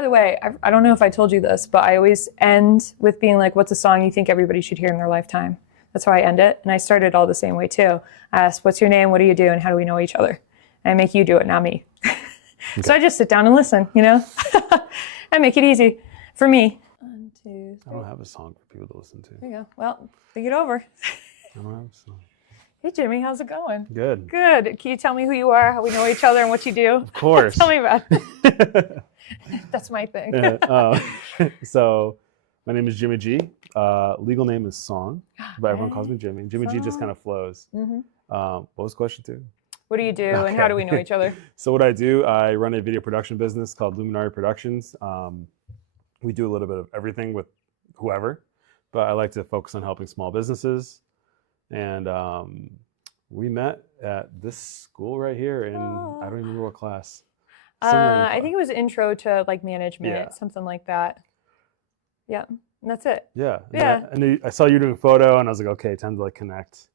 By the way, I don't know if I told you this, but I always end with being like, what's a song you think everybody should hear in their lifetime? That's how I end it. And I started all the same way too. I ask, what's your name? What do you do? And how do we know each other? And I make you do it, not me. Okay. So I just sit down and listen, you know? I make it easy for me. 1, 2, 3. I don't have a song for people to listen to. There you go. Well, think it over. I don't have a song. Hey, Jimmy, how's it going? Good. Good. Can you tell me who you are, how we know each other, and what you do? Of course. Tell me about it. That's my thing. So my name is Jimmy G. Legal name is Song, but everyone calls me Jimmy. Jimmy G just kind of flows. Mm-hmm. What was question 2? What do you do, and how do we know each other? So what I do, I run a video production business called Luminari Productions. We do a little bit of everything with whoever, but I like to focus on helping small businesses. And we met at this school right here in, I don't even remember what class. I think it was intro to like management, something like that. Yeah, and that's it. Yeah. And I saw you doing photo, and I was like, okay, time to like connect.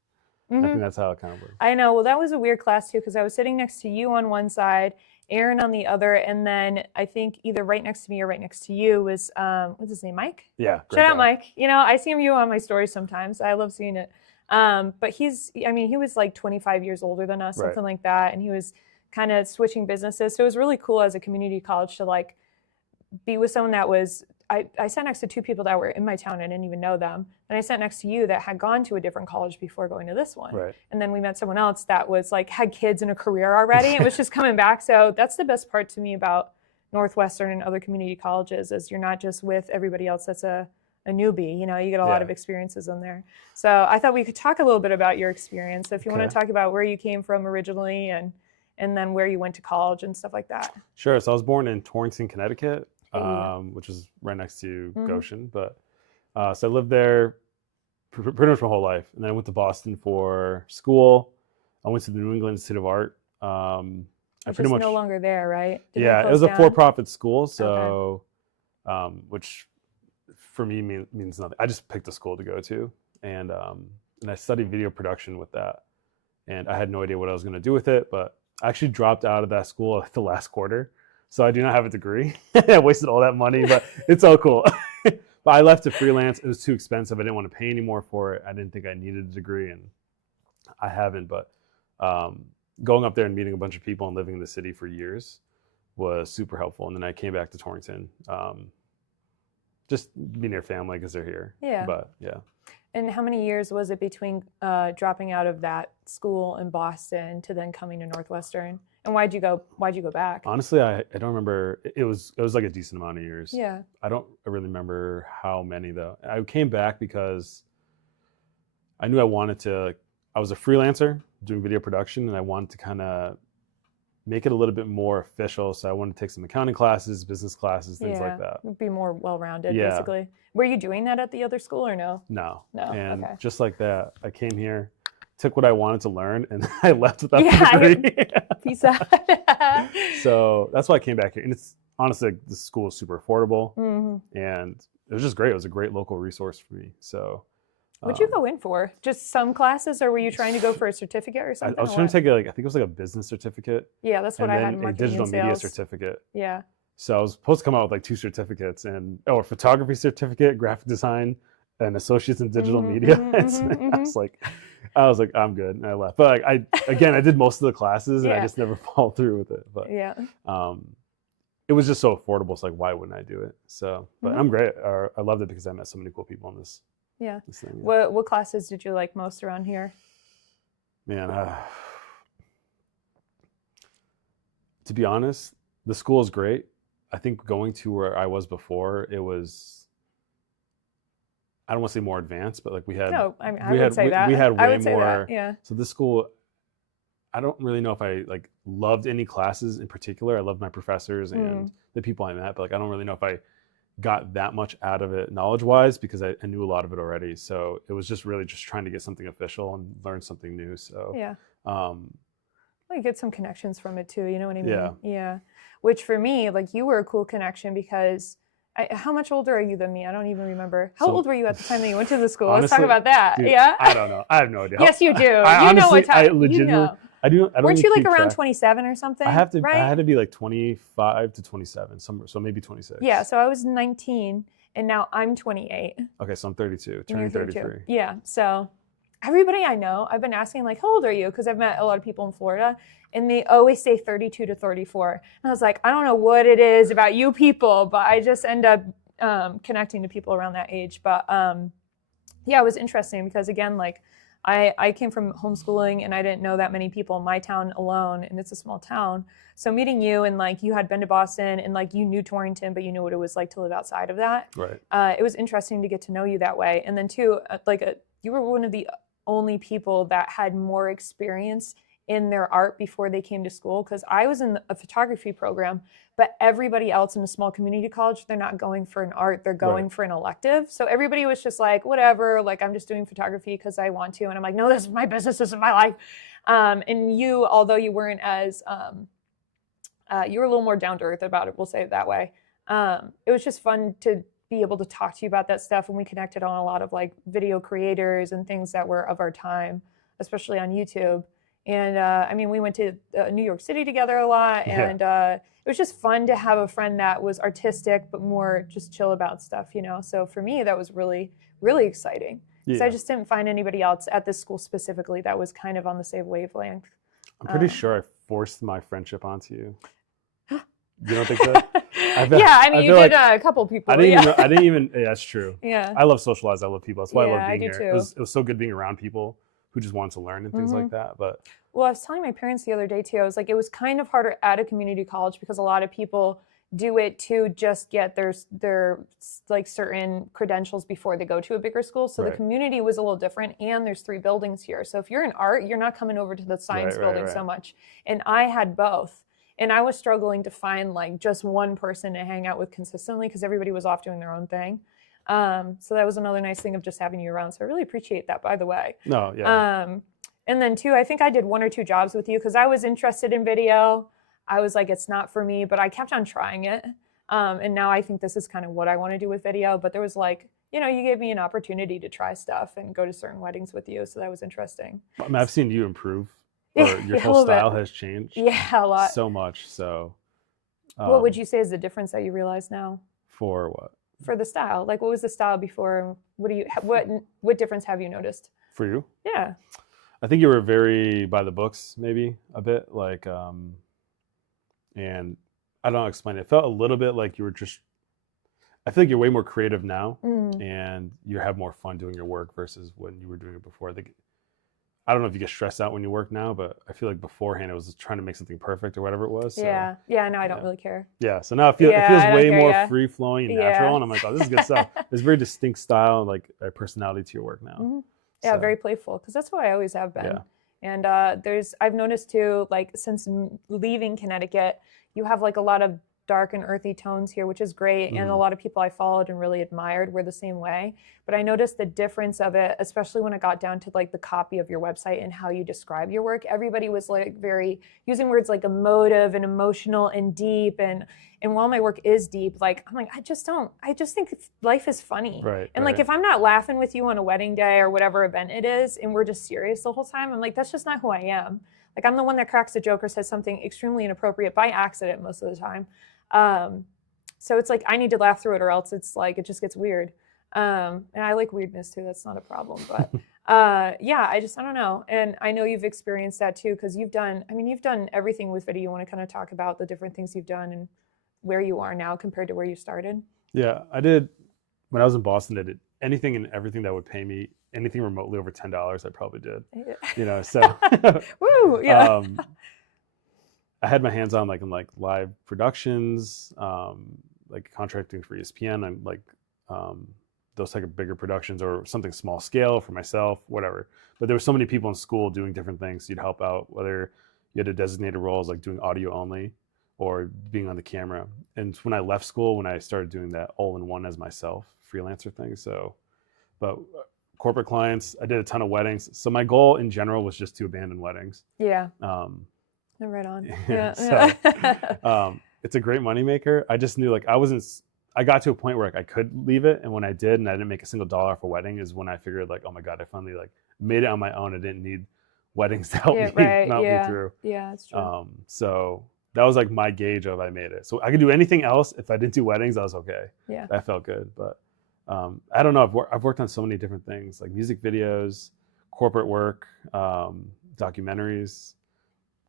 Mm-hmm. I think that's how it kind of works. I know. Well, that was a weird class too, because I was sitting next to you on one side, Aaron on the other, and then I think either right next to me or right next to you was what's his name, Mike? Yeah. Shout out, Mike. You know, I see you on my stories sometimes. I love seeing it. But he was like 25 years older than us, something like that, and he was kind of switching businesses. So it was really cool as a community college to like be with someone that was. I sat next to 2 people that were in my town. I didn't even know them. And I sat next to you that had gone to a different college before going to this one. Right. And then we met someone else that was like, had kids and a career already. It was just coming back. So that's the best part to me about Northwestern and other community colleges is you're not just with everybody else that's a newbie, you know, you get a lot of experiences in there. So I thought we could talk a little bit about your experience. So if you want to talk about where you came from originally and then where you went to college and stuff like that. Sure. So I was born in Torrington, Connecticut. Which is right next to Goshen, but so I lived there pretty much my whole life, and then I went to Boston for school. I went to the New England Institute of Art. Which is no longer there, right? It was a for-profit school, so which for me means nothing. I just picked a school to go to, and I studied video production with that, and I had no idea what I was going to do with it, but I actually dropped out of that school at the last quarter. So I do not have a degree. I wasted all that money, but it's all cool. But I left to freelance. It was too expensive. I didn't want to pay any more for it. I didn't think I needed a degree, and I haven't. But going up there and meeting a bunch of people and living in the city for years was super helpful. And then I came back to Torrington, just be near family because they're here. Yeah. But yeah. And how many years was it between dropping out of that school in Boston to then coming to Northwestern? And why'd you go back? Honestly, I don't remember. It was like a decent amount of years. Yeah. I don't really remember how many though. I came back because I knew I wanted to. I was a freelancer doing video production, and I wanted to kind of make it a little bit more official. So I wanted to take some accounting classes, business classes, things like that. Be more well-rounded, basically. Were you doing that at the other school or no? No. No. And just like that, I came here, took what I wanted to learn, and I left without the degree. Peace out. So that's why I came back here. And it's honestly, the school is super affordable, and it was just great. It was a great local resource for me. So. What'd you go in for? Just some classes, or were you trying to go for a certificate or something? I was trying to take I think it was like a business certificate. Yeah, that's what I had in marketing and a digital and media sales. certificate. Yeah. So I was supposed to come out with like 2 certificates, and a photography certificate, graphic design, and associates in digital media. I was like, I'm good, and I left. But like I did most of the classes, and I just never followed through with it. But it was just so affordable. So like, why wouldn't I do it? So, but I'm great. I loved it because I met so many cool people on this. Yeah. What classes did you like most around here? Man, to be honest, the school is great. I think going to where I was before, it was, I don't want to say more advanced, but like we had way more. Yeah. So this school, I don't really know if I like loved any classes in particular. I loved my professors and the people I met, but like I don't really know if I got that much out of it knowledge-wise because I knew a lot of it already. So it was just really just trying to get something official and learn something new. So well, you get some connections from it too. You know what I mean? Yeah. Which for me, like you were a cool connection because how much older are you than me? I don't even remember. How old were you at the time that you went to the school? Honestly, Let's talk about that. Dude, Yeah. I don't know. I have no idea. Yes, you do. I you know what time. I legitimately, I don't Weren't even you like keep around track. 27 or something? I have to. right? I had to be like 25 to 27, so maybe 26. Yeah, so I was 19 and now I'm 28. Okay, so I'm 32, And you're turning 32. 33. Yeah, so everybody I know, I've been asking like, how old are you? Because I've met a lot of people in Florida and they always say 32 to 34. And I was like, I don't know what it is about you people, but I just end up connecting to people around that age. But yeah, it was interesting because again, like I came from homeschooling and I didn't know that many people in my town alone, and it's a small town. So meeting you and like you had been to Boston and like you knew Torrington, but you knew what it was like to live outside of that. Right. It was interesting to get to know you that way. And then too, you were one of the only people that had more experience in their art before they came to school, because I was in a photography program, but everybody else in a small community college, they're not going for an art, they're going for an elective. So everybody was just like, whatever, like I'm just doing photography because I want to. And I'm like, no, this is my business, this is my life. And you, although you weren't as, you were a little more down to earth about it, we'll say it that way. It was just fun to be able to talk to you about that stuff. And we connected on a lot of like video creators and things that were of our time, especially on YouTube. And I mean, we went to New York City together a lot, and it was just fun to have a friend that was artistic, but more just chill about stuff, you know? So for me, that was really, really exciting. Because I just didn't find anybody else at this school specifically that was kind of on the same wavelength. I'm pretty sure I forced my friendship onto you. You don't think so? Yeah, I mean, you did a couple people. I didn't even, yeah, that's true. Yeah. I love socialize. I love people. That's why I love being I do here. too. It was so good being around people who just wanted to learn and things like that. But well, I was telling my parents the other day too, I was like, it was kind of harder at a community college because a lot of people do it to just get their like certain credentials before they go to a bigger school. So the community was a little different, and there's 3 buildings here. So if you're in art, you're not coming over to the science building so much. And I had both. And I was struggling to find like just one person to hang out with consistently because everybody was off doing their own thing. So that was another nice thing of just having you around. So I really appreciate that, by the way. No, yeah. And then too, I think I did 1 or 2 jobs with you because I was interested in video. I was like, it's not for me, but I kept on trying it. And now I think this is kind of what I want to do with video. But there was like, you know, you gave me an opportunity to try stuff and go to certain weddings with you. So that was interesting. I mean, I've seen you improve. Or your whole style has changed. Yeah, a lot. So much. So what would you say is the difference that you realize now? For what? For the style. Like, what was the style before? What difference have you noticed? For you? Yeah. I think you were very by the books, maybe a bit like, and I don't know how to explain it. It felt a little bit like you were just, I feel like you're way more creative now and you have more fun doing your work versus when you were doing it before. I don't know if you get stressed out when you work now, but I feel like beforehand it was just trying to make something perfect or whatever it was. So, yeah, no, I don't really care. Yeah, so now it feels way more free flowing and natural, and I'm like, oh, this is good stuff. There's very distinct style and like a personality to your work now. Yeah, so. very playful, because that's who I always have been. Yeah. And I've noticed too, like since leaving Connecticut, you have like a lot of dark and earthy tones here, which is great. And a lot of people I followed and really admired were the same way. But I noticed the difference of it, especially when it got down to like the copy of your website and how you describe your work. Everybody was like very using words like emotive and emotional and deep. And while my work is deep, like I'm like, I just think life is funny. Right, and like if I'm not laughing with you on a wedding day or whatever event it is, and we're just serious the whole time, I'm like, that's just not who I am. Like I'm the one that cracks a joke or says something extremely inappropriate by accident most of the time. So it's like I need to laugh through it or else it's like it just gets weird. And I like weirdness too, that's not a problem. But yeah, I don't know. And I know you've experienced that too, because you've done everything with video. You want to kind of talk about the different things you've done and where you are now compared to where you started? Yeah, I did. When I was in Boston, I did anything and everything that would pay me anything remotely over $10, I probably did. You know, so woo, yeah. I had my hands on in live productions, like contracting for ESPN and like those type of bigger productions or something small scale for myself, whatever. But there were so many people in school doing different things. You'd help out, whether you had a designated role as like doing audio only or being on the camera. And when I left school, when I started doing that all-in-one as myself, freelancer thing. So, but corporate clients, I did a ton of weddings. So my goal in general was just to abandon weddings. Yeah. Right on. Yeah. So, it's a great moneymaker. I just knew I got to a point where I could leave it. And when I did, and I didn't make a single dollar off a wedding is when I figured oh my God, I finally made it on my own. I didn't need weddings to help help me through. Yeah, that's true. So that was like my gauge of I made it. So I could do anything else. If I didn't do weddings, I was okay. Yeah. That felt good. But I don't know. I've worked on so many different things, like music videos, corporate work, documentaries,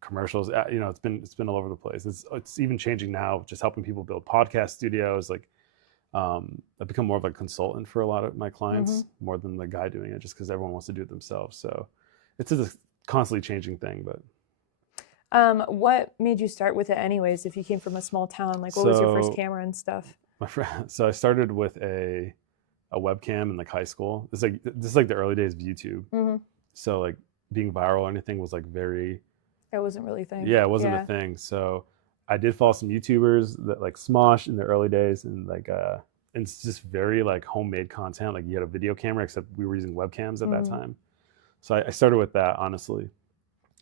commercials. You know, it's been all over the place. It's even changing now, just helping people build podcast studios. Like I've become more of a consultant for a lot of my clients, more than the guy doing it, just because everyone wants to do it themselves. So it's a constantly changing thing. But what made you start with it anyways? If you came from a small town, like what was your first camera and stuff? So I started with a webcam in like high school. This is like the early days of YouTube. So like being viral or anything was like very. It wasn't really a thing. Yeah, it wasn't a thing. So I did follow some YouTubers that like Smosh in the early days, and like and it's just very like homemade content. Like you had a video camera, except we were using webcams at that time. So I started with that, honestly.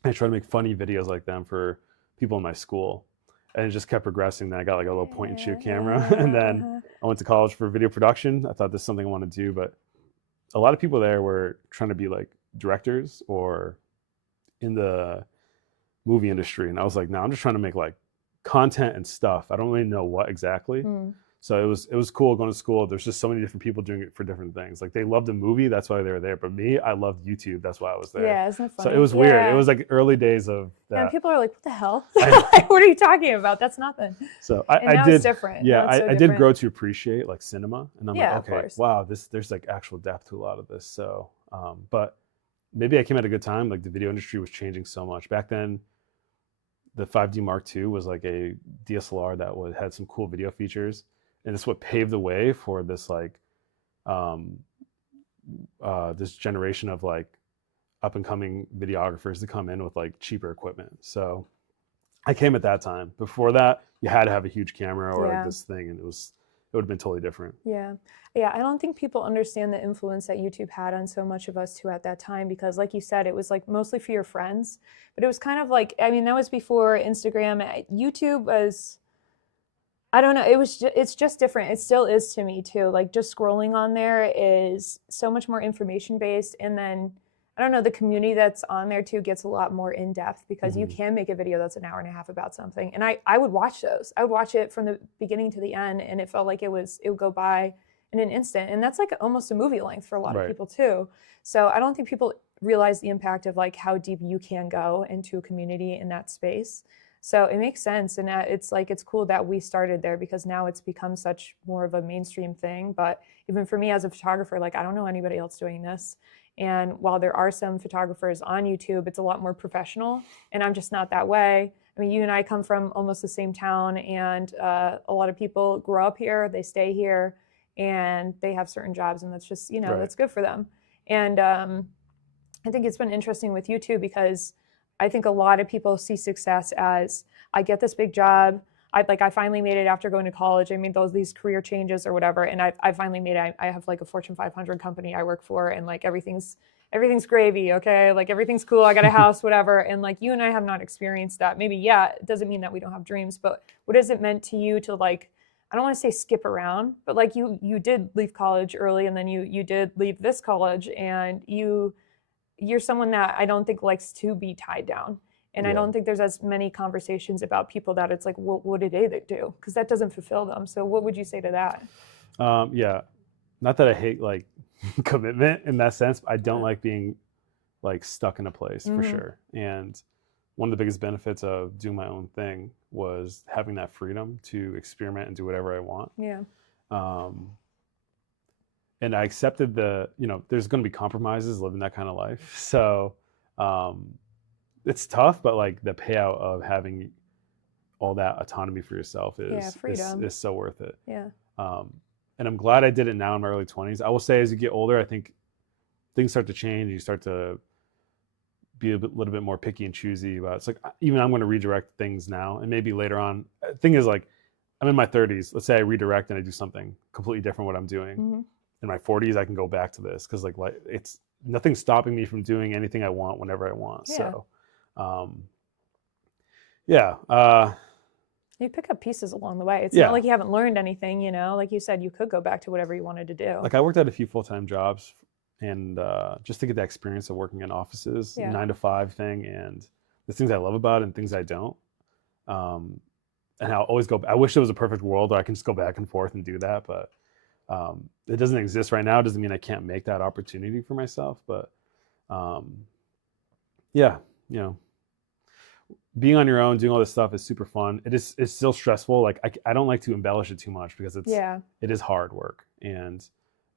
I tried to make funny videos like them for people in my school, and it just kept progressing. Then I got like a little point and shoot camera, and then I went to college for video production. I thought this is something I want to do, but a lot of people there were trying to be like directors or in the movie industry, and I was like, no, I'm just trying to make like content and stuff. I don't really know what exactly. So it was cool going to school. There's just so many different people doing it for different things. Like they loved the movie, that's why they were there. But me, I loved YouTube, that's why I was there. Yeah, isn't it funny? So it was weird. It was like early days of that. And people are like, what the hell? Like, what are you talking about? That's nothing. So I did. It's different. Yeah, I did grow to appreciate like cinema, and I'm like, okay, wow, there's like actual depth to a lot of this. So, but maybe I came at a good time. Like the video industry was changing so much back then. The 5D Mark II was like a DSLR that had some cool video features. And it's what paved the way for this like this generation of like up and coming videographers to come in with like cheaper equipment. So I came at that time. Before that, you had to have a huge camera or like this thing, and it would have been totally different. Yeah. I don't think people understand the influence that YouTube had on so much of us too at that time, because like you said, it was like mostly for your friends, but it was kind of like, I mean, that was before Instagram. YouTube was, I don't know, it's just different. It still is to me too. Like just scrolling on there is so much more information based. And then, I don't know, the community that's on there too gets a lot more in depth, because you can make a video that's an hour and a half about something. And I would watch those. I would watch it from the beginning to the end, and it felt like it would go by in an instant. And that's like almost a movie length for a lot of people too. So I don't think people realize the impact of like how deep you can go into a community in that space. So it makes sense, and it's cool that we started there, because now it's become such more of a mainstream thing. But even for me as a photographer, like I don't know anybody else doing this. And while there are some photographers on YouTube, it's a lot more professional, and I'm just not that way. I mean, you and I come from almost the same town, and a lot of people grow up here, they stay here, and they have certain jobs, and that's just, that's good for them. And I think it's been interesting with YouTube, because I think a lot of people see success as, I get this big job. I finally made it after going to college. I made these career changes or whatever. And I finally made it. I have like a Fortune 500 company I work for, and like everything's gravy. Okay. Like everything's cool. I got a house, whatever. And like you and I have not experienced that. Maybe, it doesn't mean that we don't have dreams, but what has it meant to you to like, I don't want to say skip around, but like you did leave college early, and then you did leave this college, and you're someone that I don't think likes to be tied down. And I don't think there's as many conversations about people that it's like, what did they do? Because that doesn't fulfill them. So what would you say to that? Not that I hate like commitment in that sense. I don't like being like stuck in a place for sure. And one of the biggest benefits of doing my own thing was having that freedom to experiment and do whatever I want. Yeah. And I accepted there's going to be compromises living that kind of life. So it's tough, but like the payout of having all that autonomy for yourself is so worth it. Yeah. And I'm glad I did it now in my early 20s. I will say, as you get older, I think things start to change. You start to be a little bit more picky and choosy about it. It's like, even I'm going to redirect things now, and maybe later on. The thing is, like, I'm in my 30s. Let's say I redirect and I do something completely different what I'm doing. In my 40s, I can go back to this, because like it's nothing stopping me from doing anything I want whenever I want. So you pick up pieces along the way. It's not like you haven't learned anything, like you said, you could go back to whatever you wanted to do. Like I worked at a few full-time jobs and just to get the experience of working in offices, Yeah. 9 to 5 thing, and the things I love about it and things I don't. And I'll always go. I wish there was a perfect world where I can just go back and forth and do that, but it doesn't exist right now. It doesn't mean I can't make that opportunity for myself, but yeah, you know, being on your own, doing all this stuff is super fun. It's still stressful. Like I don't like to embellish it too much because it is hard work. And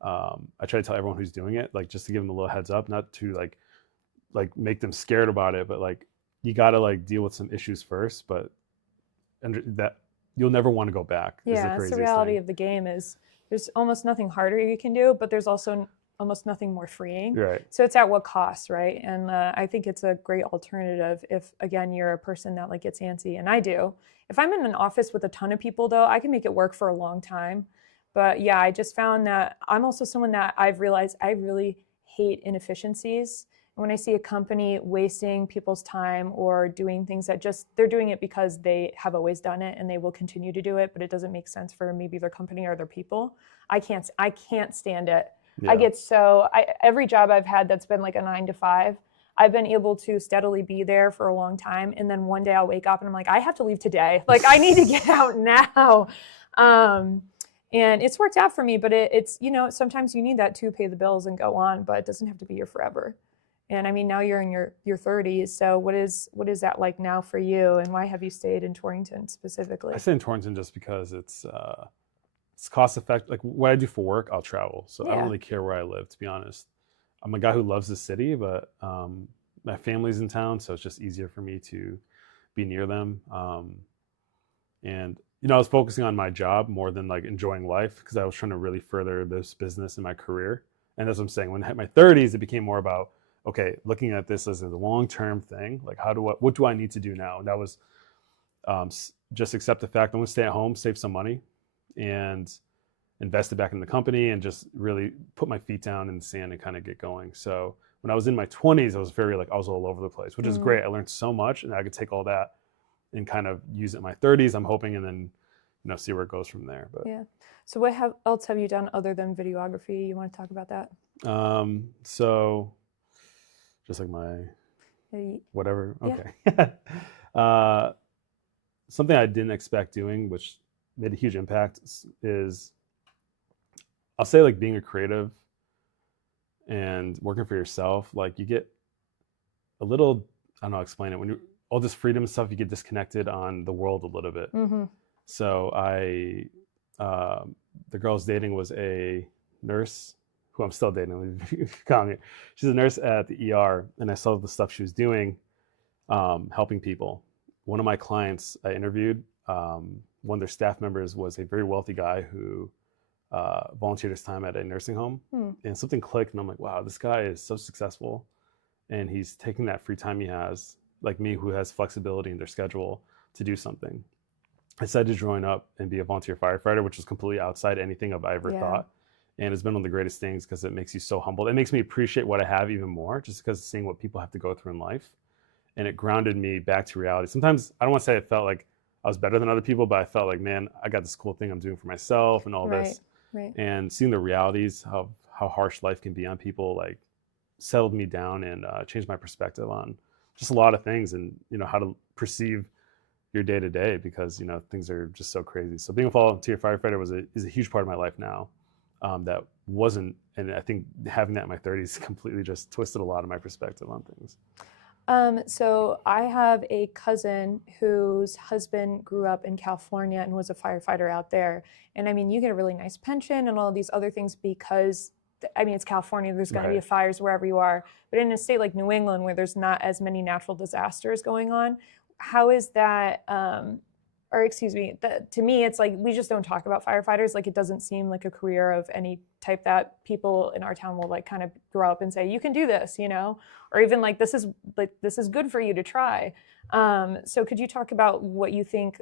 I try to tell everyone who's doing it, like just to give them a little heads up, not to like make them scared about it, but like you got to like deal with some issues first, but that you'll never want to go back. Yeah, it's the reality of the game is there's almost nothing harder you can do, but there's also almost nothing more freeing. Right. So it's at what cost, right? And I think it's a great alternative if, again, you're a person that like gets antsy, and I do. If I'm in an office with a ton of people, though, I can make it work for a long time. But yeah, I just found that I'm also someone that I've realized I really hate inefficiencies. And when I see a company wasting people's time or doing things that just, they're doing it because they have always done it and they will continue to do it, but it doesn't make sense for maybe their company or their people. I can't stand it. Yeah. I get every job I've had that's been like a 9 to 5, I've been able to steadily be there for a long time. And then one day I'll wake up and I'm like, I have to leave today. Like I need to get out now. And it's worked out for me, but it's, you know, sometimes you need that to pay the bills and go on, but it doesn't have to be here forever. And I mean, now you're in your 30s. So what is that like now for you? And why have you stayed in Torrington specifically? I stay in Torrington just because it's cost effective. Like what I do for work, I'll travel. So I don't really care where I live, to be honest. I'm a guy who loves the city, but my family's in town. So it's just easier for me to be near them. And, you know, I was focusing on my job more than like enjoying life because I was trying to really further this business in my career. And that's what I'm saying. When I hit my 30s, it became more about, okay, looking at this as a long-term thing, like what do I need to do now? And that was just accept the fact I'm going to stay at home, save some money, and invest it back in the company, and just really put my feet down in the sand and kind of get going. So when I was in my 20s, I was I was all over the place, which is great. I learned so much, and I could take all that and kind of use it in my 30s, I'm hoping, and then, you know, see where it goes from there. But yeah. So what else have you done other than videography? You want to talk about that? So just like my whatever. Okay. Yeah. Something I didn't expect doing, which made a huge impact, is I'll say like being a creative and working for yourself, like you get a little, I don't know, explain it. When you all this freedom and stuff, you get disconnected on the world a little bit. Mm-hmm. So the girl I was dating was a nurse who I'm still dating. She's a nurse at the ER, and I saw the stuff she was doing, helping people. One of my clients I interviewed, one of their staff members was a very wealthy guy who volunteered his time at a nursing home, and something clicked, and I'm like, wow, this guy is so successful, and he's taking that free time he has, like me, who has flexibility in their schedule, to do something. I decided to join up and be a volunteer firefighter, which was completely outside anything I ever thought. And it's been one of the greatest things because it makes you so humble. It makes me appreciate what I have even more, just because seeing what people have to go through in life. And it grounded me back to reality. Sometimes, I don't want to say it felt like I was better than other people, but I felt like, man, I got this cool thing I'm doing for myself and all this. Right. And seeing the realities of how harsh life can be on people, like, settled me down and changed my perspective on just a lot of things, and, you know, how to perceive your day to day, because, you know, things are just so crazy. So being a volunteer firefighter is a huge part of my life now. That wasn't, and I think having that in my 30s completely just twisted a lot of my perspective on things. So I have a cousin whose husband grew up in California and was a firefighter out there. And I mean, you get a really nice pension and all these other things because, I mean, it's California, there's going to be fires wherever you are. But in a state like New England, where there's not as many natural disasters going on, how is that, to me, it's like, we just don't talk about firefighters. Like, it doesn't seem like a career of any type that people in our town will like kind of grow up and say, you can do this, you know, or even like, this is good for you to try. So could you talk about what you think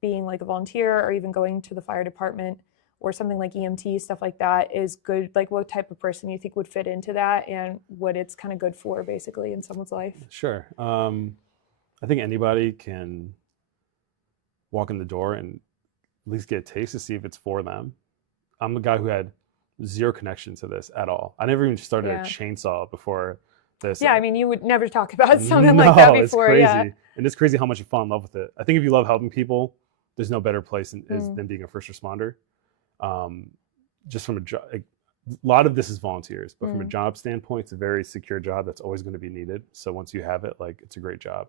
being like a volunteer or even going to the fire department or something like EMT, stuff like that, is good? Like, what type of person you think would fit into that and what it's kind of good for basically in someone's life? Sure. I think anybody can walk in the door and at least get a taste to see if it's for them. I'm a guy who had zero connection to this at all. I never even started Yeah. a chainsaw before this. Yeah, I mean, you would never talk about something like that before. It's crazy. Yeah. And it's crazy how much you fall in love with it. I think if you love helping people, there's no better place than being a first responder. Just from a lot of this is volunteers, but from a job standpoint, it's a very secure job that's always going to be needed. So once you have it, like, it's a great job.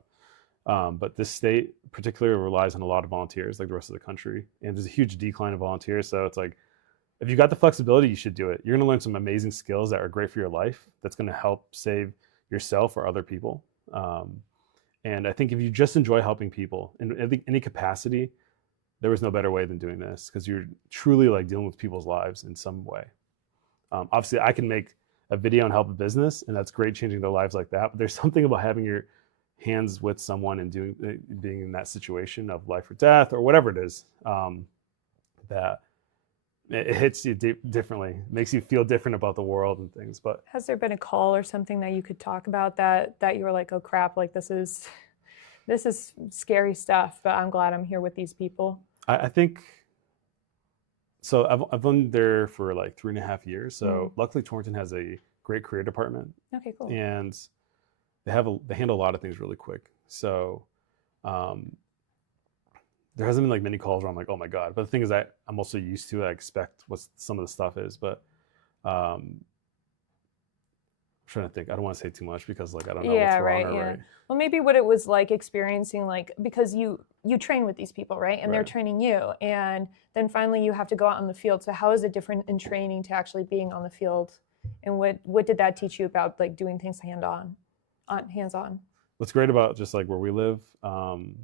But this state particularly relies on a lot of volunteers, like the rest of the country. And there's a huge decline of volunteers. So it's like, if you got the flexibility, you should do it. You're going to learn some amazing skills that are great for your life. That's going to help save yourself or other people. And I think if you just enjoy helping people in any capacity, there was no better way than doing this, because you're truly like dealing with people's lives in some way. Obviously, I can make a video and help a business, and that's great, changing their lives like that. But there's something about having your hands with someone and being in that situation of life or death or whatever it is, that it hits you differently, makes you feel different about the world and things. But has there been a call or something that you could talk about that you were like, oh crap, like this is scary stuff, but I'm glad I'm here with these people? I think so. I've been there for like 3.5 years. So luckily Torrington has a great career department. Okay, cool. And they handle a lot of things really quick. So there hasn't been like many calls where I'm like, oh my God. But the thing is, I'm also used to it. I expect what some of the stuff is, but I'm trying to think. I don't want to say too much because like I don't know what's wrong or right. Well, maybe what it was like experiencing, like, because you train with these people, right? And they're training you, and then finally you have to go out on the field. So how is it different in training to actually being on the field? And what did that teach you about like doing things hands-on? What's great about just like where we live,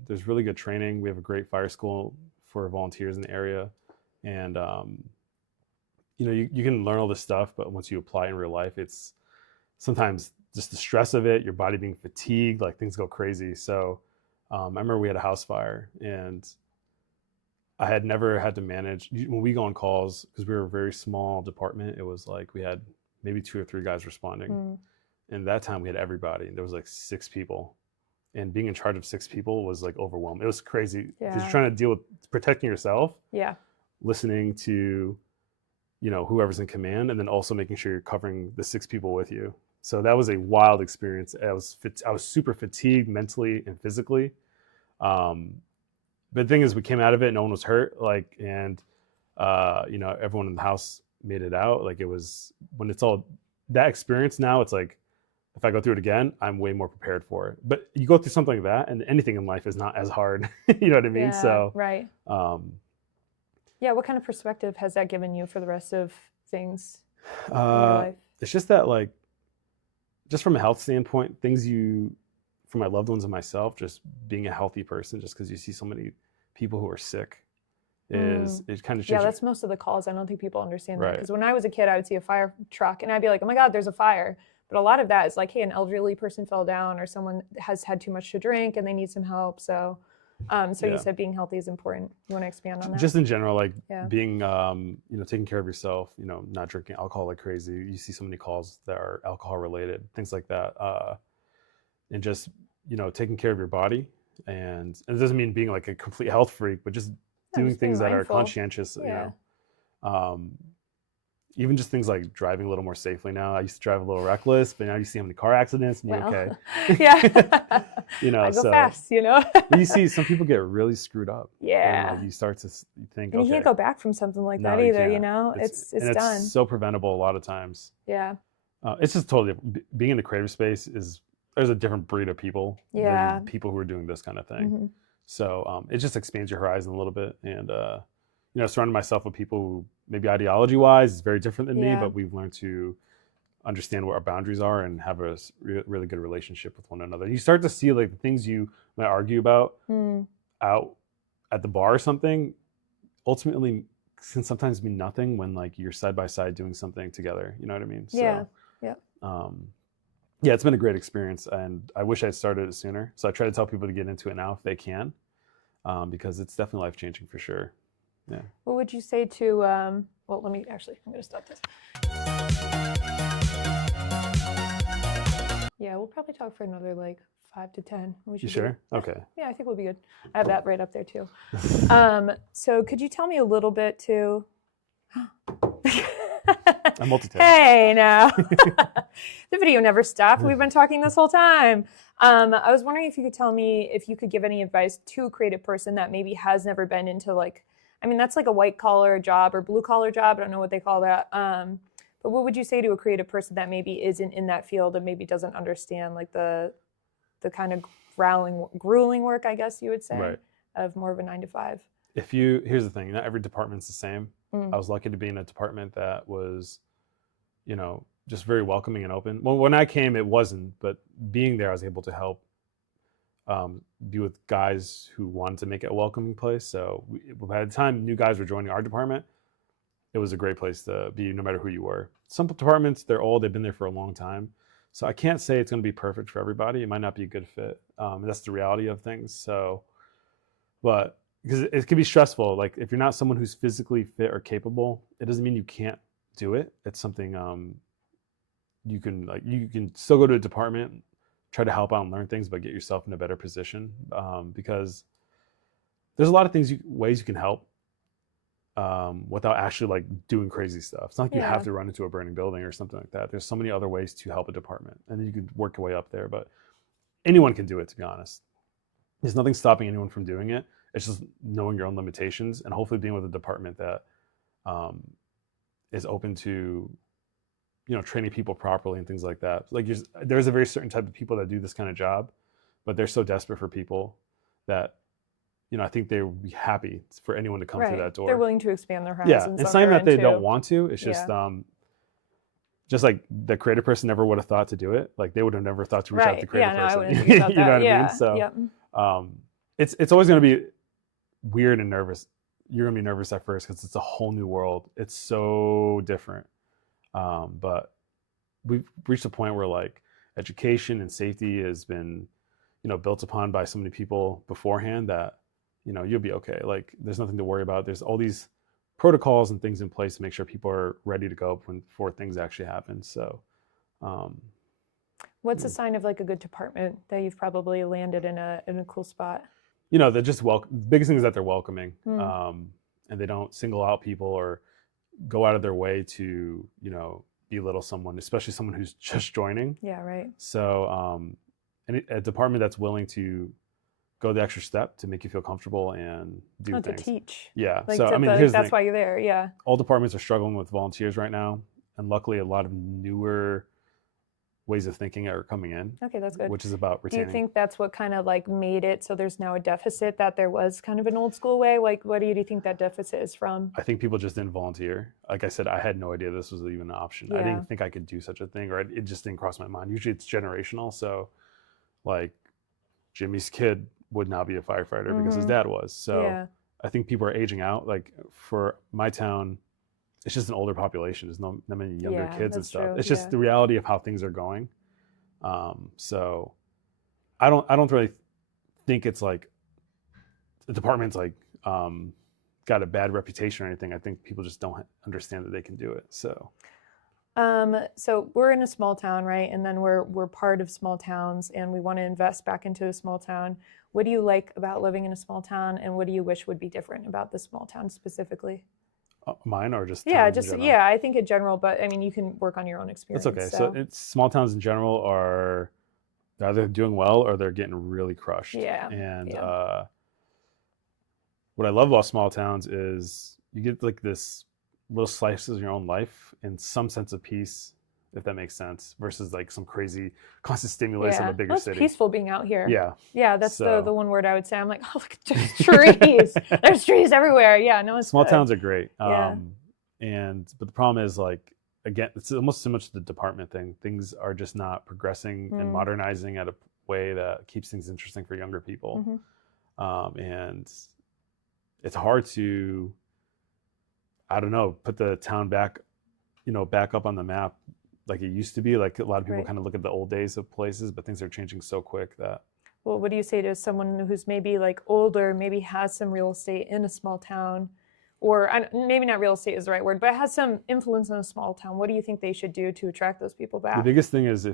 there's really good training. We have a great fire school for volunteers in the area. And, you can learn all this stuff, but once you apply it in real life, it's sometimes just the stress of it, your body being fatigued, like things go crazy. So I remember we had a house fire, and I had never had to manage, when we go on calls, because we were a very small department, it was like we had maybe 2 or 3 guys responding. And that time we had everybody, and there was like 6 people, and being in charge of 6 people was like overwhelming. It was crazy because you're trying to deal with protecting yourself, listening to, whoever's in command, and then also making sure you're covering the 6 people with you. So that was a wild experience. I was super fatigued mentally and physically. But the thing is, we came out of it, no one was hurt, and everyone in the house made it out. Like, it was, when it's all that experience now, it's like, if I go through it again, I'm way more prepared for it. But you go through something like that, and anything in life is not as hard. You know what I mean? Yeah, so right. What kind of perspective has that given you for the rest of things in your life? It's just that, like, just from a health standpoint, for my loved ones and myself, just being a healthy person, just because you see so many people who are sick, it kind of changes. Yeah, that's most of the calls. I don't think people understand that, because when I was a kid, I would see a fire truck and I'd be like, oh my God, there's a fire. But a lot of that is like, hey, an elderly person fell down, or someone has had too much to drink and they need some help. So you said being healthy is important. You want to expand on that? Just in general, like being, taking care of yourself, not drinking alcohol like crazy. You see so many calls that are alcohol related, things like that. And just, taking care of your body. And it doesn't mean being like a complete health freak, but just doing things that are conscientious, even just things like driving a little more safely now. I used to drive a little reckless, but now you see how many car accidents, and you're okay. I go fast, But you see some people get really screwed up. Yeah. And you start to think, and you can't go back from something like that either, It's done. It's so preventable a lot of times. Yeah. It's just totally, being in the creative space there's a different breed of people than people who are doing this kind of thing. So it just expands your horizon a little bit. And, surrounding myself with people who maybe ideology-wise is very different than me, but we've learned to understand what our boundaries are and have a really good relationship with one another. You start to see like the things you might argue about out at the bar or something, ultimately can sometimes mean nothing when like you're side by side doing something together. You know what I mean? Yeah. It's been a great experience, and I wish I'd started it sooner. So I try to tell people to get into it now if they can, because it's definitely life-changing for sure. Yeah. What would you say to, I'm going to stop this. Yeah, we'll probably talk for another like 5 to 10. You sure? Okay. Yeah, I think we'll be good. I have that right up there too. So could you tell me a little bit too? I multitask. Hey, now. The video never stopped. We've been talking this whole time. I was wondering if you could tell me if you could give any advice to a creative person that maybe has never been into like, I mean, that's like a white collar job or blue collar job. I don't know what they call that. But what would you say to a creative person that maybe isn't in that field and maybe doesn't understand like the kind of grueling work, I guess you would say, Right. of more of a 9 to 5? Here's the thing, not every department's the same. Mm. I was lucky to be in a department that was, you know, just very welcoming and open. Well, when I came, it wasn't, but being there, I was able to help be with guys who wanted to make it a welcoming place. So by the time new guys were joining our department, it was a great place to be, no matter who you were. Some departments, they're old, they've been there for a long time. So I can't say it's going to be perfect for everybody. It might not be a good fit. That's the reality of things. So, but because it can be stressful. Like if you're not someone who's physically fit or capable, it doesn't mean you can't do it. It's something you can still go to a department, try to help out and learn things, but get yourself in a better position, because there's a lot of ways you can help without actually like doing crazy stuff. It's not like you have to run into a burning building or something like that. There's so many other ways to help a department, and then you can work your way up there. But anyone can do it, to be honest. There's nothing stopping anyone from doing it. It's just knowing your own limitations and hopefully being with a department that is open to, you know, training people properly and things like that. Like there's a very certain type of people that do this kind of job, but they're so desperate for people that, you know, I think they would be happy for anyone to come through that door. They're willing to expand their horizons. Yeah, it's not even that they don't want to. It's just like the creative person never would have thought to do it. Like they would have never thought to reach out to the creative person. I wouldn't think about that. You know what I mean? So it's always going to be weird and nervous. You're going to be nervous at first because it's a whole new world. It's so different. But we've reached a point where like education and safety has been, you know, built upon by so many people beforehand that, you know, you'll be okay. Like there's nothing to worry about. There's all these protocols and things in place to make sure people are ready to go before things actually happen. So what's a sign of like a good department that you've probably landed in a cool spot? You know, they're just the biggest thing is that they're welcoming, and they don't single out people or go out of their way to, you know, belittle someone, especially someone who's just joining. Yeah, right. So a department that's willing to go the extra step to make you feel comfortable and do things. To teach. Yeah. Like so I mean, that's why you're there. Yeah. All departments are struggling with volunteers right now, and luckily a lot of newer ways of thinking are coming in. Okay, that's good. Which is about retaining. Do you think that's what kind of like made it so there's now a deficit, that there was kind of an old school way? Like, what do you think that deficit is from? I think people just didn't volunteer. Like I said, I had no idea this was even an option. Yeah. I didn't think I could do such a thing, or it just didn't cross my mind. Usually it's generational. So like Jimmy's kid would now be a firefighter because his dad was. So I think people are aging out. Like for my town, it's just an older population. There's not many younger kids and stuff. True. It's just the reality of how things are going. So I don't really think it's like the department's like got a bad reputation or anything. I think people just don't understand that they can do it. So so we're in a small town, right? And then we're part of small towns, and we want to invest back into a small town. What do you like about living in a small town, and what do you wish would be different about the small town specifically? Mine or just I think in general, but I mean you can work on your own experience. That's okay. So it's small towns in general are either doing well or they're getting really crushed. And what I love about small towns is you get like this little slices of your own life and some sense of peace, if that makes sense, versus like some crazy constant stimulus in a bigger city. It's peaceful being out here. Yeah, that's the one word I would say. I'm like, oh, look at just trees. There's trees everywhere. Yeah, no, it's small good. towns are great. Yeah. But the problem is like, again, it's almost so much the department thing. Things are just not progressing and modernizing at a way that keeps things interesting for younger people. And it's hard to, I don't know, put the town back up on the map like it used to be. Like a lot of people kind of look at the old days of places, but things are changing so quick that. Well, what do you say to someone who's maybe like older, maybe has some real estate in a small town, or maybe not real estate is the right word, but has some influence in a small town? What do you think they should do to attract those people back? The biggest thing is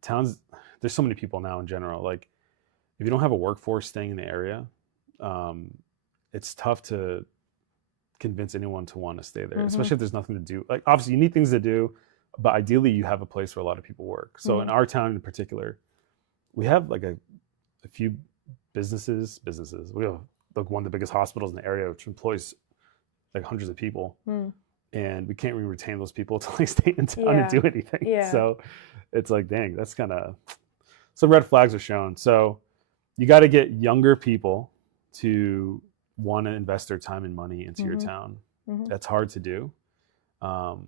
towns, there's so many people now in general. Like if you don't have a workforce staying in the area, it's tough to convince anyone to want to stay there, especially if there's nothing to do. Like obviously you need things to do, but ideally you have a place where a lot of people work. So in our town in particular, we have like a few businesses. We have like one of the biggest hospitals in the area, which employs like hundreds of people. And we can't really retain those people to like stay in town and do anything. So it's like, dang, that's kind of, some red flags are shown. So you got to get younger people to want to invest their time and money into your town. That's hard to do. So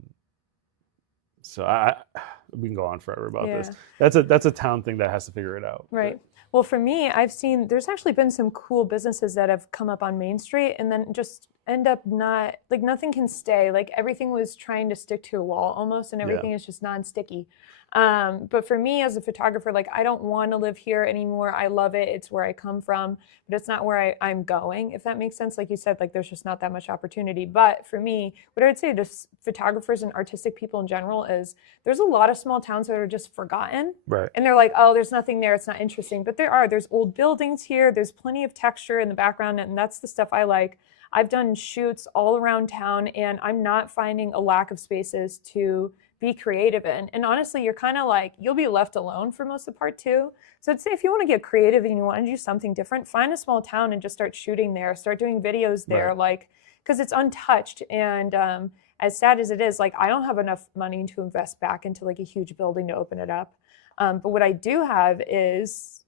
we can go on forever about this. That's a town thing that has to figure it out. Right. But, well, for me, I've seen there's actually been some cool businesses that have come up on Main Street and then just end up not, like nothing can stay. Like everything was trying to stick to a wall almost, and everything is just non-sticky. But for me as a photographer, like I don't want to live here anymore. I love it. It's where I come from, but it's not where I'm going, if that makes sense. Like you said, like there's just not that much opportunity. But for me, what I would say to photographers and artistic people in general is there's a lot of small towns that are just forgotten. Right. And they're like, oh, there's nothing there. It's not interesting. But there's old buildings here. There's plenty of texture in the background. And that's the stuff I like. I've done shoots all around town and I'm not finding a lack of spaces to be creative in. And honestly, you're kind of like, you'll be left alone for most of the part too. So I'd say if you want to get creative and you want to do something different, find a small town and just start shooting there, start doing videos there, like, because it's untouched. And as sad as it is, like I don't have enough money to invest back into like a huge building to open it up. But what I do have is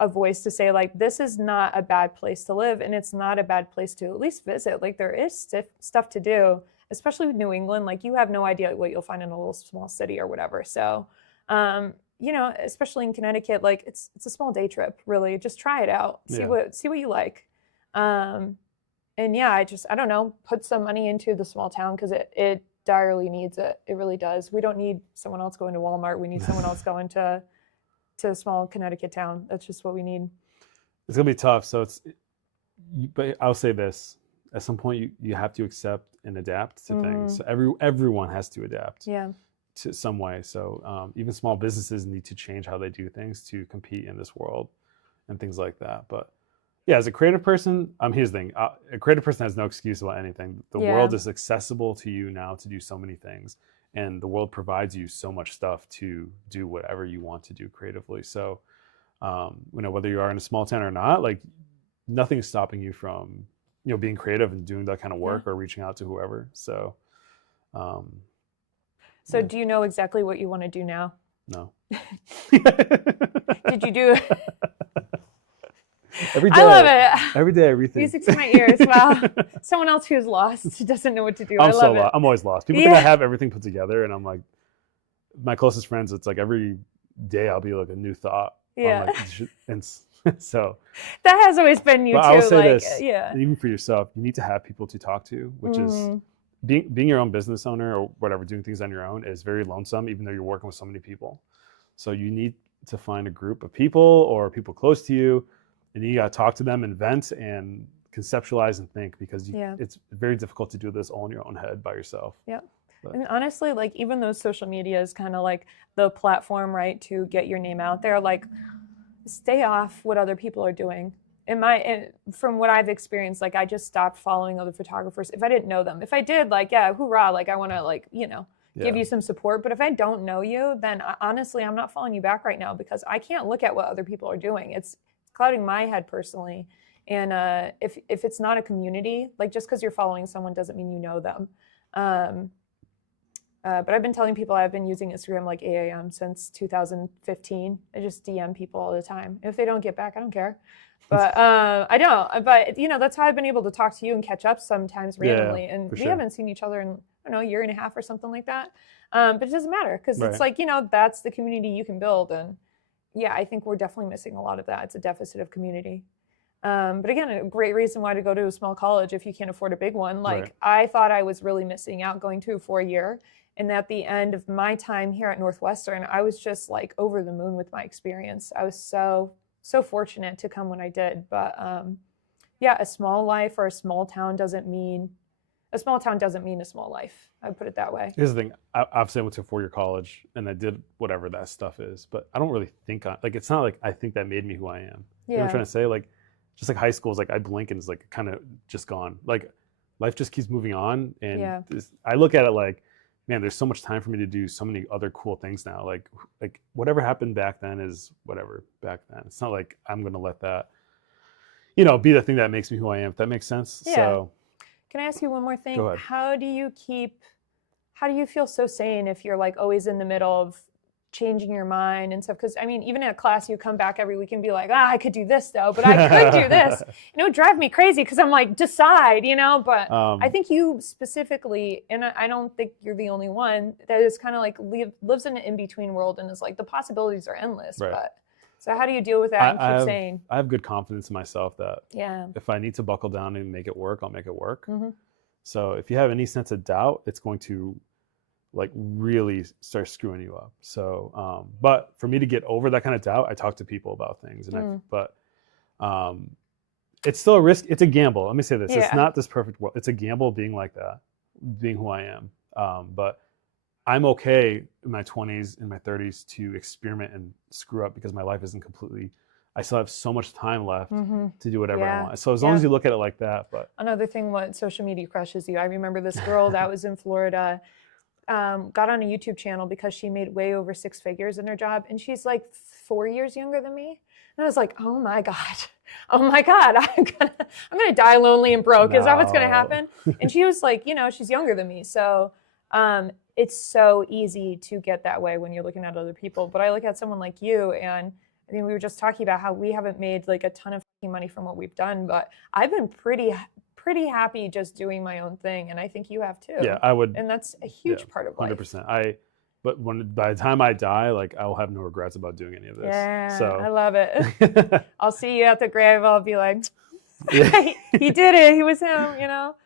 a voice to say like, this is not a bad place to live and it's not a bad place to at least visit. Like there is stuff to do, especially with New England. Like you have no idea what you'll find in a little small city or whatever. So, you know, especially in Connecticut, like it's a small day trip, really. Just try it out, see what you like. And yeah, I don't know, put some money into the small town because it direly needs it. It really does. We don't need someone else going to Walmart. We need someone else going to a small Connecticut town. That's just what we need. It's gonna be tough. So but I'll say this: at some point, you have to accept and adapt to things. So everyone has to adapt. To some way. So even small businesses need to change how they do things to compete in this world, and things like that. But yeah, as a creative person, here's the thing: a creative person has no excuse about anything. The world is accessible to you now to do so many things. And the world provides you so much stuff to do whatever you want to do creatively. So, you know, whether you are in a small town or not, like nothing's stopping you from, you know, being creative and doing that kind of work or reaching out to whoever. So, do you know exactly what you want to do now? No. Did you do? Every day, I love it. Every day, everything. Music to my ears. Wow. Someone else who's lost doesn't know what to do. I love it. I'm always lost. People think I have everything put together, and I'm like, my closest friends, it's like every day I'll be like a new thought. Yeah. Like, and so that has always been you too. I will say like, this, even for yourself, you need to have people to talk to, which is being your own business owner or whatever, doing things on your own is very lonesome, even though you're working with so many people. So you need to find a group of people or people close to you. And you got to talk to them and vent and conceptualize and think, because it's very difficult to do this all in your own head by yourself. Yeah. And honestly, like even though social media is kind of like the platform, right, to get your name out there, like stay off what other people are doing. From what I've experienced, like I just stopped following other photographers if I didn't know them. If I did, like, yeah, hoorah, like I want to like, you know, give you some support. But if I don't know you, then honestly, I'm not following you back right now because I can't look at what other people are doing. It's clouding my head personally. And if it's not a community, like just because you're following someone doesn't mean you know them. But I've been telling people I've been using Instagram like 8 a.m. since 2015. I just DM people all the time. If they don't get back, I don't care. But I don't. But, you know, that's how I've been able to talk to you and catch up sometimes randomly. And we haven't seen each other in, I don't know, a year and a half or something like that. But it doesn't matter because it's like, you know, that's the community you can build. And yeah, I think we're definitely missing a lot of that. It's a deficit of community. But again, a great reason why to go to a small college if you can't afford a big one. Like I thought I was really missing out going to a 4-year. And at the end of my time here at Northwestern, I was just like over the moon with my experience. I was so fortunate to come when I did. But yeah, a small life or a small town doesn't mean a small life. I would put it that way. Here's the thing. Obviously, I went to a 4-year college and I did whatever that stuff is, but I don't really think like, it's not like I think that made me who I am. You know what I'm trying to say? Like, just like high school is like, I blink and it's like kind of just gone. Like life just keeps moving on. And Yeah. I look at it like, man, there's so much time for me to do so many other cool things now. Like whatever happened back then is whatever back then. It's not like I'm going to let that, you know, be the thing that makes me who I am, if that makes sense. Yeah. So can I ask you one more thing? Go ahead. How do you feel so sane if you're like always in the middle of changing your mind and stuff? Because I mean, even at class, you come back every week and be like, I could do this though, but I could do this. You know, it would drive me crazy because I'm like, decide, you know, but I think you specifically, and I don't think you're the only one, that is kind of like lives in an in-between world and is like, the possibilities are endless. Right. But so how do you deal with that and keep sane? I have good confidence in myself that Yeah. if I need to buckle down and make it work, I'll make it work. Mm-hmm. So if you have any sense of doubt, it's going to like really start screwing you up. So, but for me to get over that kind of doubt, I talk to people about things, and it's still a risk. It's a gamble. Let me say this: Yeah. It's not this perfect world. It's a gamble being like that, being who I am. But I'm okay in my 20s, in my 30s to experiment and screw up because my life isn't completely. I still have so much time left to do whatever I want. So as long as you look at it like that, but another thing, what social media crushes you. I remember this girl that was in Florida. Got on a YouTube channel because she made way over 6 figures in her job, and she's like 4 years younger than me. And I was like, oh my God, I'm gonna die lonely and broke. Is that what's gonna happen? And she was like, you know, she's younger than me, so it's so easy to get that way when you're looking at other people. But I look at someone like you, and I think we were just talking about how we haven't made like a ton of money from what we've done, but I've been pretty happy just doing my own thing, and I think you have too. Yeah, I would, and that's a huge part of life. 100%. But by the time I die, like I will have no regrets about doing any of this. Yeah, so I love it. I'll see you at the grave. I'll be like, he did it. He was him. You know.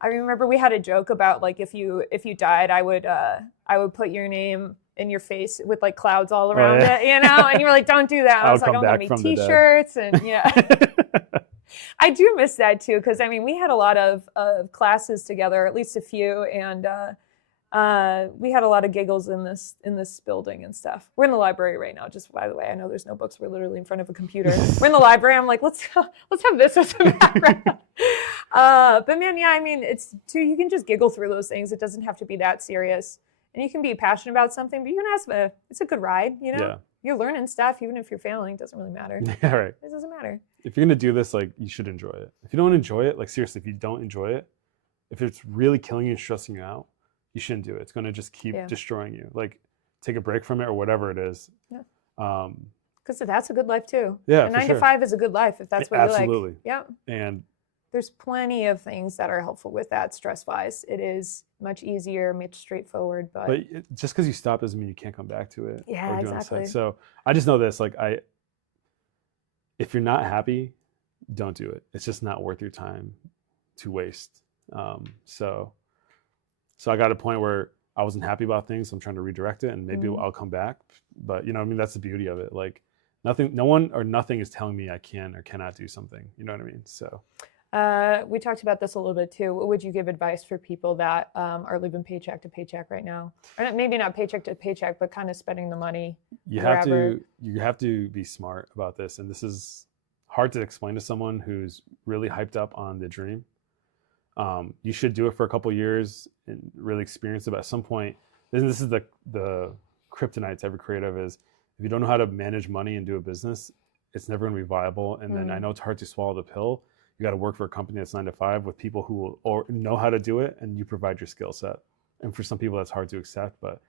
I remember we had a joke about like if you died, I would put your name in your face with like clouds all around it, you know. And you were like, don't do that. I was like, I'm gonna make T-shirts and yeah. I do miss that too, because I mean, we had a lot of classes together, at least a few, and we had a lot of giggles in this building and stuff. We're in the library right now, just by the way. I know there's no books. We're literally in front of a computer. We're in the library. I'm like, let's have this as a background. But man, yeah, I mean, it's too. You can just giggle through those things. It doesn't have to be that serious, and you can be passionate about something, but you can have it's a good ride. You know, you're learning stuff, even if you're failing. It doesn't really matter. Yeah, right. It doesn't matter. If you're gonna do this, like you should enjoy it. If you don't enjoy it, like seriously, if you don't enjoy it, if it's really killing you and stressing you out, you shouldn't do it. It's gonna just keep destroying you. Like take a break from it or whatever it is. Yeah. Because that's a good life too. Yeah, a 9 to 5 is a good life if that's what you like. Absolutely. Yeah. And there's plenty of things that are helpful with that stress-wise. It is much easier, much straightforward. But just because you stop doesn't mean you can't come back to it. Yeah, exactly. So I just know this, like if you're not happy, don't do it. It's just not worth your time to waste. So I got a point where I wasn't happy about things. So I'm trying to redirect it and maybe I'll come back. But you know, I mean, that's the beauty of it. Like no one or nothing is telling me I can or cannot do something. You know what I mean? So. We talked about this a little bit too. What would you give advice for people that are living paycheck to paycheck right now? Or maybe not paycheck to paycheck, but kind of spending the money wherever. You have to be smart about this. And this is hard to explain to someone who's really hyped up on the dream. You should do it for a couple years and really experience it. But at some point, this is the kryptonite to every creative is if you don't know how to manage money and do a business, it's never going to be viable. And then I know it's hard to swallow the pill. You got to work for a company that's 9 to 5 with people who will know how to do it, and you provide your skill set. And for some people, that's hard to accept, but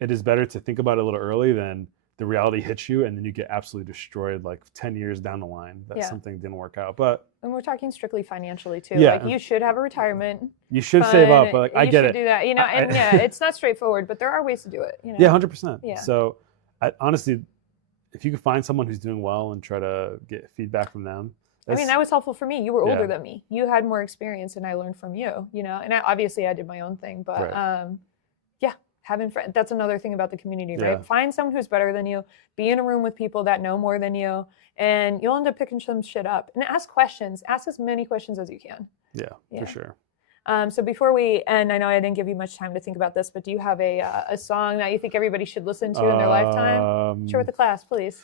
it is better to think about it a little early than the reality hits you, and then you get absolutely destroyed like 10 years down the line that something didn't work out. But and we're talking strictly financially too. Yeah. Like you should have a retirement. You should save up, but like I get it. You should do that, you know. And it's not straightforward, but there are ways to do it. You know? Yeah, 100%. Yeah. So, honestly, if you could find someone who's doing well and try to get feedback from them. I mean, that was helpful for me. You were older than me. You had more experience, and I learned from you. You know, and obviously I did my own thing, but having friends. That's another thing about the community, right? Find someone who's better than you. Be in a room with people that know more than you, and you'll end up picking some shit up. And ask questions. Ask as many questions as you can. Yeah. For sure. So before we end, I know I didn't give you much time to think about this, but do you have a song that you think everybody should listen to in their lifetime? Share with the class, please.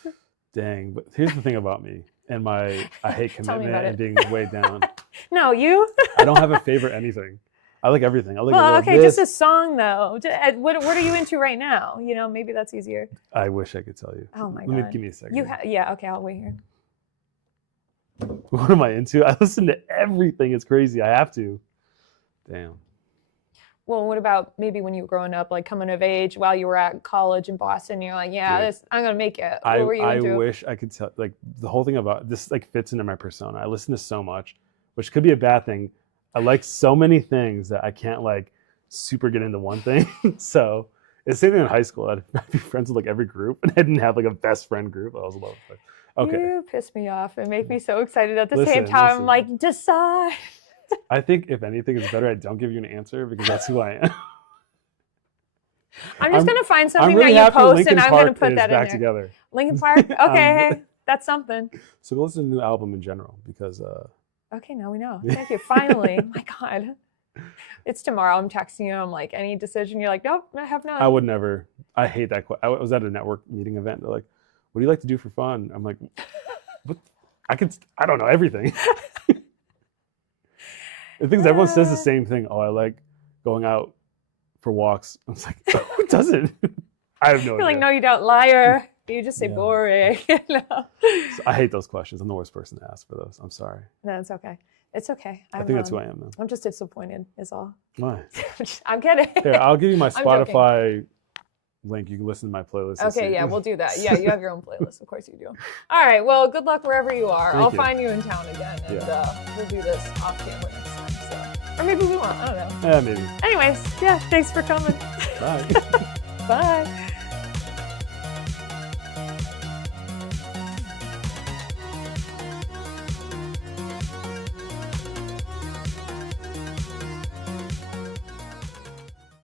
Dang, but here's the thing about me and I hate commitment and being weighed down. No, you? I don't have a favorite anything. I like everything. I like Well, a okay, little just this. a song though. What are you into right now? You know, maybe that's easier. I wish I could tell you. Oh my Let me God. give me a second. Yeah, okay, I'll wait here. What am I into? I listen to everything. It's crazy. I have to. Damn. Well, what about maybe when you were growing up, like coming of age while you were at college in Boston, you're like, yeah, Dude, I'm gonna make it. What were you I into? wish I could tell, like, the whole thing about this like fits into my persona. I listen to so much, which could be a bad thing. I like so many things that I can't like super get into one thing. So it's the same thing in high school. I'd be friends with like every group, and I didn't have like a best friend group. I was alone. Okay. You piss me off and make me so excited at the Listen, same time. listen. I'm like, decide. I think if anything, it's better I don't give you an answer because that's who I am. I'm just gonna find something really that you happy post Linkin and I'm Park gonna put is that in back there. together. Linkin Park? Okay, hey, that's something. So go listen to the new album in general because Okay, now we know. Thank you. Finally. My God. It's tomorrow. I'm texting you. I'm like, any decision? You're like, nope, I have none. I would never. I hate that. I was at a network meeting event. They're like, "What do you like to do for fun?" I'm like, "What? I don't know everything." The thing is, everyone says the same thing. Oh, I like going out for walks. I was like, who doesn't? I have no You're idea. like, no, you don't, liar. You just say Yeah. boring. No. So I hate those questions. I'm the worst person to ask for those. I'm sorry. No, it's okay. It's okay. I think that's who I am, though. I'm just disappointed, is all. Why? I'm kidding. Here, I'll give you my I'm joking. Spotify link. You can listen to my playlist. and Okay, see. yeah, we'll do that. Yeah, you have your own playlist. Of course you do. All right, well, good luck wherever you are. Thank I'll you. find you in town again, and we'll do this off camera next time. So. Or maybe we won't. I don't know. Yeah, maybe. Anyways, yeah, thanks for coming. Bye. Bye.